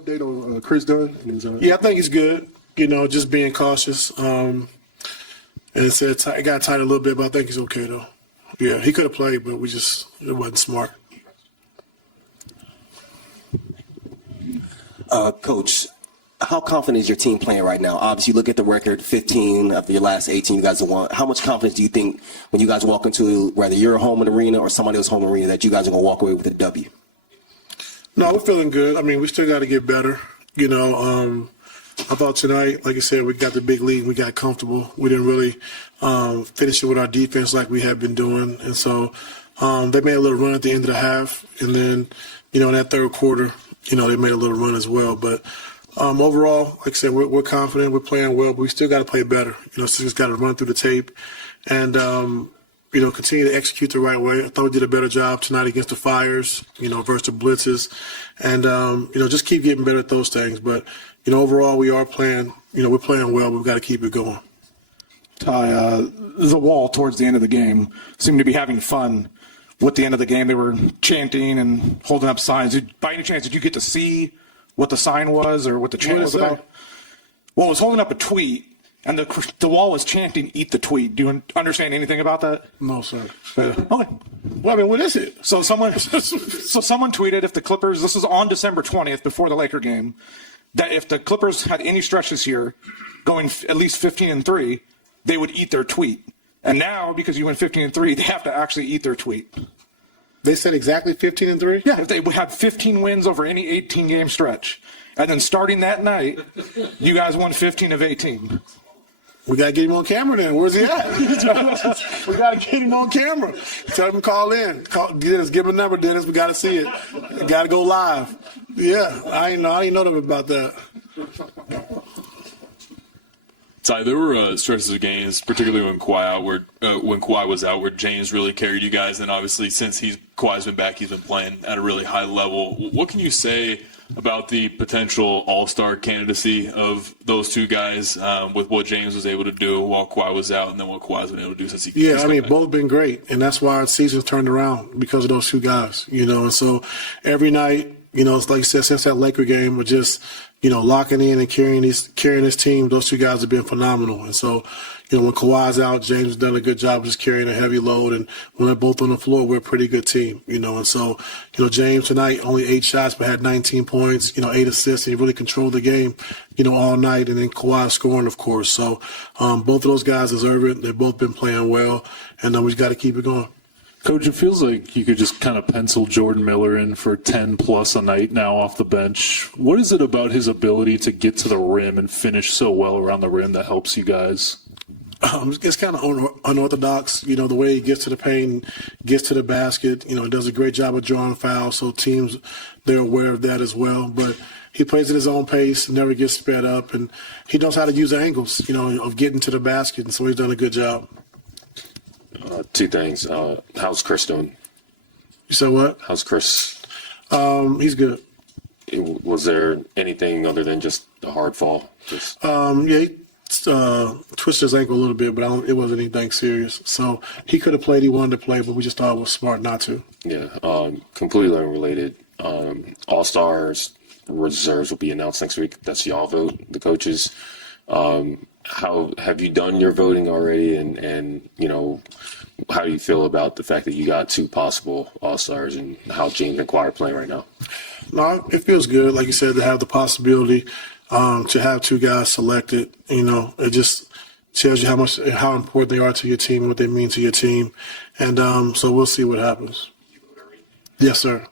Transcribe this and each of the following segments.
update on Chris Dunn? Yeah, I think he's good. You know, just being cautious. And it got tight a little bit, but I think he's okay though. Yeah, he could have played, but it wasn't smart. Coach, how confident is your team playing right now? Obviously, you look at the record, 15 of your last 18 you guys have won. How much confidence do you think when you guys walk into whether your home arena or somebody else's home arena that you guys are going to walk away with a W? No, we're feeling good. I mean, we still got to get better. You know, I thought tonight, like I said, we got the big lead. We got comfortable. We didn't really finish it with our defense like we had been doing. And so they made a little run at the end of the half. And then, you know, in that third quarter, you know, they made a little run as well. But overall, like I said, we're confident. We're playing well, but we still got to play better. You know, so we just got to run through the tape and, you know, continue to execute the right way. I thought we did a better job tonight against the Fires, you know, versus the blitzes. And, you know, just keep getting better at those things. But, you know, overall, we are playing, you know, we're playing well, but we've got to keep it going. Ty, the Wall towards the end of the game seemed to be having fun with the end of the game. They were chanting and holding up signs. By any chance, did you get to see what the sign was or what the chant was about? Well, it was holding up a tweet, and the Wall was chanting, "Eat the tweet." Do you understand anything about that? No, sir. Okay. Well, I mean, what is it? So someone tweeted if the Clippers, this was on December 20th before the Laker game, that if the Clippers had any stretch this year going at least 15-3, they would eat their tweet. And now, because you went 15-3, they have to actually eat their tweet. They said exactly 15-3? Yeah, if they had 15 wins over any 18-game stretch. And then starting that night, you guys won 15 of 18. We got to get him on camera then. Where's he at? We got to get him on camera. Tell him to call in. Dennis, give him a number, Dennis. We got to see it. Got to go live. Yeah, I didn't know about that. Ty, there were stretches of games, particularly when Kawhi was out, where James really carried you guys. And obviously, since Kawhi's been back, he's been playing at a really high level. What can you say about the potential all-star candidacy of those two guys with what James was able to do while Kawhi was out, and then what Kawhi's been able to do since he? Yeah, I mean, both been great, and that's why our season's turned around because of those two guys. You know, and so every night, you know, it's like I said, since that Laker game, we're just, you know, locking in and carrying this team. Those two guys have been phenomenal. And so, you know, when Kawhi's out, James has done a good job of just carrying a heavy load. And when they're both on the floor, we're a pretty good team, you know. And so, you know, James tonight, only 8 shots, but had 19 points, you know, 8 assists. And he really controlled the game, you know, all night. And then Kawhi scoring, of course. So both of those guys deserve it. They've both been playing well. And we just got to keep it going. Coach, it feels like you could just kind of pencil Jordan Miller in for 10-plus a night now off the bench. What is it about his ability to get to the rim and finish so well around the rim that helps you guys? It's kind of unorthodox, you know, the way he gets to the paint, gets to the basket, you know, does a great job of drawing fouls, so teams, they're aware of that as well. But he plays at his own pace, never gets sped up, and he knows how to use angles, you know, of getting to the basket, and so he's done a good job. Two things. How's Chris doing? You said what? How's Chris? He's good. Was there anything other than just the hard fall? Yeah, he twisted his ankle a little bit, but it wasn't anything serious. So he could have played. He wanted to play, but we just thought it was smart not to. Yeah, completely unrelated. All-Stars reserves will be announced next week. That's y'all vote, the coaches. How have you done your voting already? And you know, how do you feel about the fact that you got 2 possible All-Stars and how James and Kawhi are playing right now? No, it feels good, like you said, to have the possibility to have 2 guys selected. You know, it just tells you how important they are to your team and what they mean to your team. And so we'll see what happens. Yes, sir.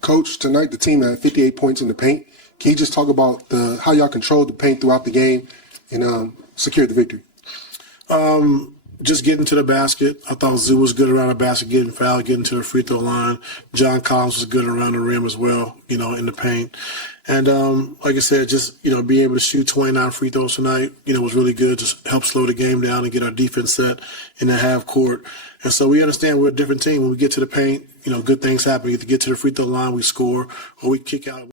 Coach, tonight the team had 58 points in the paint. Can you just talk about how y'all controlled the paint throughout the game and secured the victory? Just getting to the basket. I thought Zoo was good around the basket, getting fouled, getting to the free throw line. John Collins was good around the rim as well, you know, in the paint. And like I said, just, you know, being able to shoot 29 free throws tonight, you know, was really good. Just help slow the game down and get our defense set in the half court. And so we understand we're a different team. When we get to the paint, you know, good things happen. We get to the free throw line, we score, or we kick out.